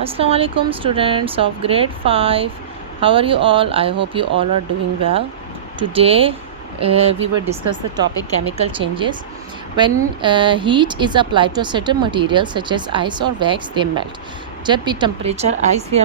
Assalamu alaikum students of grade 5. How are you all? I hope you all are doing well. Today we will discuss the topic chemical changes. When heat is applied to a certain material such as ice or wax, they melt. जब भी temperature ice या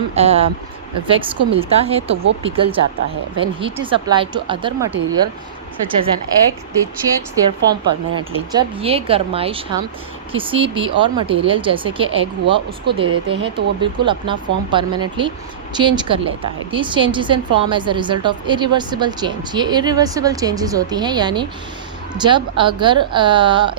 wax को मिलता है तो वो पिघल जाता है. When heat is applied to other material such as an egg, they change their form permanently. जब ये गर्माइश हम किसी भी और मटेरियल जैसे कि एग हुआ उसको दे देते हैं तो वो बिल्कुल अपना फॉर्म परमानेंटली चेंज कर लेता है. This changes in form as a result of irreversible change. ये इरिवर्सिबल चेंजेस होती हैं, यानी जब अगर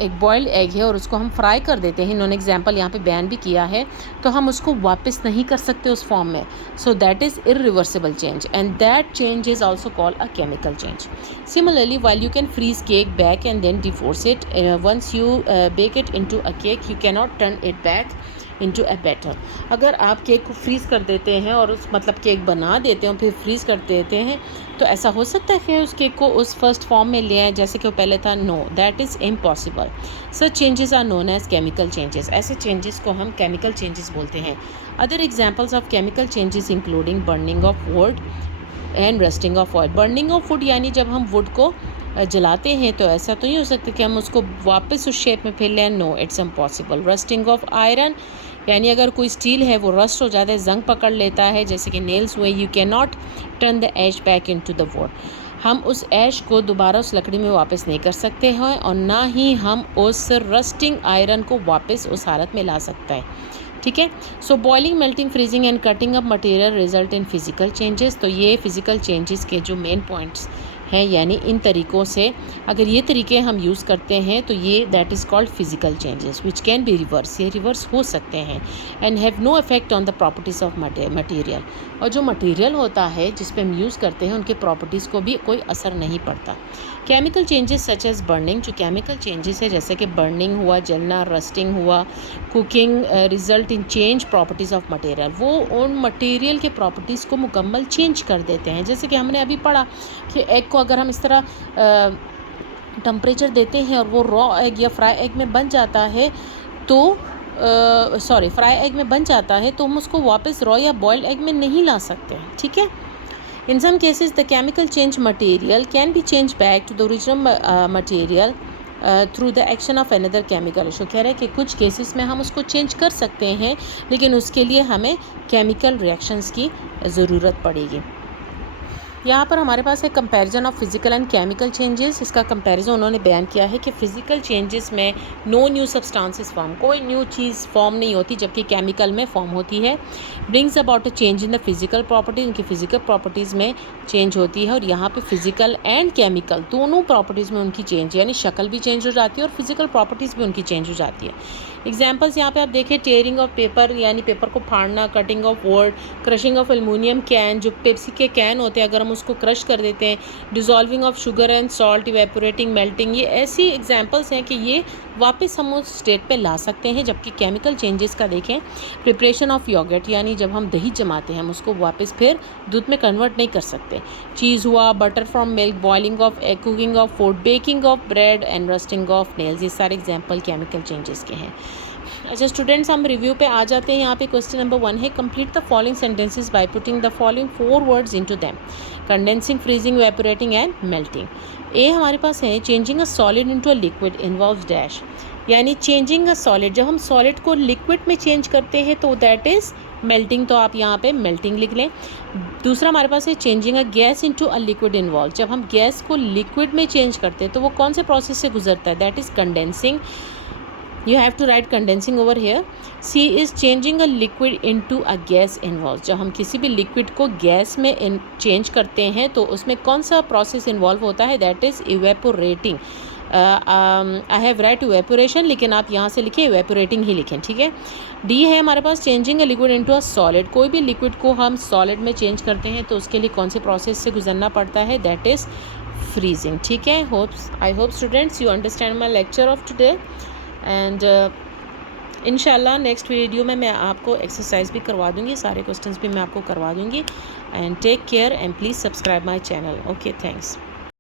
एक बॉइल्ड एग है और उसको हम फ्राई कर देते हैं, इन्होंने एग्जांपल यहाँ पे बयान भी किया है, तो हम उसको वापस नहीं कर सकते उस फॉर्म में. So that is irreversible change and that change is also called a chemical change. Similarly, while you can freeze cake back and then defrost it, once you bake it into a cake, you cannot turn it back into a batter. अगर आप cake को fridge कर देते हैं और उस मतलब cake बना देते हैं फिर फ्रीज़ कर देते हैं, तो ऐसा हो सकता है कि उस केक को उस फर्स्ट फॉर्म में ले आए जैसे कि वो पहले था. No, that is impossible. Such changes are known as chemical changes. ऐसे चेंजेस को हम केमिकल चेंजेस बोलते हैं. Other examples of chemical changes including burning of wood and rusting of oil. Burning of wood यानी जब हम वुड को जलाते हैं तो ऐसा तो नहीं हो सकता कि हम उसको वापस उस शेप में फिर लें. No, it's impossible. Rusting of iron यानी अगर कोई स्टील है वो रस्ट हो जाता है, जंग पकड़ लेता है जैसे कि नेल्स हुए. You can not turn the ash back into the wood. हम उस ऐश को दोबारा उस लकड़ी में वापस नहीं कर सकते हैं और ना ही हम उस रस्टिंग आयरन को वापस उस हालत में ला सकते हैं. ठीक है. सो boiling, melting, freezing and cutting up material result in physical changes. तो ये फिजिकल चेंजेस के जो मेन पॉइंट्स हैं, यानी इन तरीक़ों से अगर ये तरीके हम यूज़ करते हैं तो ये that is called physical changes which can be reverse. ये रिवर्स हो सकते हैं and have no effect on the properties of material. और जो मटेरियल होता है जिस पे हम यूज़ करते हैं उनके प्रॉपर्टीज़ को भी कोई असर नहीं पड़ता. Chemical changes such as burning. जो केमिकल चेंजेस है जैसे कि बर्निंग हुआ, जलना, रस्टिंग हुआ, cooking, result in change properties of material. वो उन मटेरियल के प्रॉपर्टीज़ को मुकम्मल चेंज कर देते हैं. जैसे कि हमने अभी पढ़ा कि एग को अगर हम इस तरह टेम्परेचर देते हैं और वो रॉ एग या फ्राई एग में बन जाता है तो फ्राई एग में बन जाता है तो हम उसको वापस रॉ या बॉइल्ड एग में नहीं ला सकते. ठीक है. In some cases, the chemical change material can be changed back to the original material through the action of another chemical. कह रहे हैं कि कुछ केसेस में हम उसको चेंज कर सकते हैं लेकिन उसके लिए हमें केमिकल रिएक्शंस की ज़रूरत पड़ेगी. यहाँ पर हमारे पास है comparison of physical and chemical changes. इसका कंपैरिजन उन्होंने बयान किया है कि फ़िज़िकल चेंजेस में नो न्यू सब्सटेंसेस फॉर्म, कोई न्यू चीज़ फॉर्म नहीं होती, जबकि केमिकल में फॉर्म होती है. Brings about a change in the physical properties. उनकी फ़िजिकल प्रॉपर्टीज़ में चेंज होती है और यहाँ पे फिजिकल एंड केमिकल दोनों प्रॉपर्टीज़ में उनकी चेंज, यानी शक्ल भी चेंज हो जाती है और फिजिकल प्रॉपर्टीज़ भी उनकी चेंज हो जाती है. एग्जाम्पल्स यहाँ पे आप देखें, टेयरिंग ऑफ पेपर यानी पेपर को फाड़ना, cutting of wood, crushing of aluminium can, जो पेप्सी के कैन होते हैं अगर हम उसको क्रश कर देते हैं, dissolving of sugar and salt, evaporating, melting. ये ऐसी एग्जाम्पल्स हैं कि ये वापस हम उस स्टेट पे ला सकते हैं. जबकि केमिकल चेंजेस का देखें, प्रिपरेशन ऑफ योगर्ट यानी जब हम दही जमाते हैं हम उसको वापस फिर दूध में कन्वर्ट नहीं कर सकते. चीज़ हुआ, butter from milk, boiling of egg, cooking of food, baking of bread and rusting of nails. ये सारे एग्जाम्पल केमिकल चेंजेस के हैं. अच्छा स्टूडेंट्स, हम रिव्यू पे आ जाते हैं. यहाँ पे क्वेश्चन नंबर 1 है, complete the following sentences by putting the following 4 words into them. Condensing, freezing, evaporating and melting. A हमारे पास है, changing a solid into a liquid involves dash. यानी चेंजिंग अ सॉलिड, जब हम सॉलिड को liquid में change करते हैं तो दैट इज़ मेल्टिंग. तो आप यहाँ पे मेल्टिंग लिख लें. दूसरा हमारे पास है, changing a gas into a liquid involve. जब हम गैस को लिक्विड में चेंज करते हैं तो वो कौन से प्रोसेस से गुजरता है, that is condensing. You have to write condensing over here. C is changing a liquid into a gas involved. जब हम किसी भी लिक्विड को गैस में चेंज करते हैं तो उसमें कौन सा प्रोसेस इन्वॉल्व होता है, that is evaporating. I have right evaporation, लेकिन आप यहाँ से लिखें इवेपोरेटिंग ही लिखें. ठीक है. डी है हमारे पास, changing a liquid into a solid. कोई भी लिक्विड को हम सॉलिड में चेंज करते हैं तो उसके लिए कौन से प्रोसेस से गुजरना पड़ता है, दैट इज़ फ्रीजिंग. ठीक है. I hope students you understand my lecture of today and इंशाल्लाह नेक्स्ट वीडियो में मैं आपको एक्सरसाइज भी करवा दूँगी, सारे क्वेश्चंस भी मैं आपको करवा दूँगी. And take care and please subscribe my channel. Okay, thanks.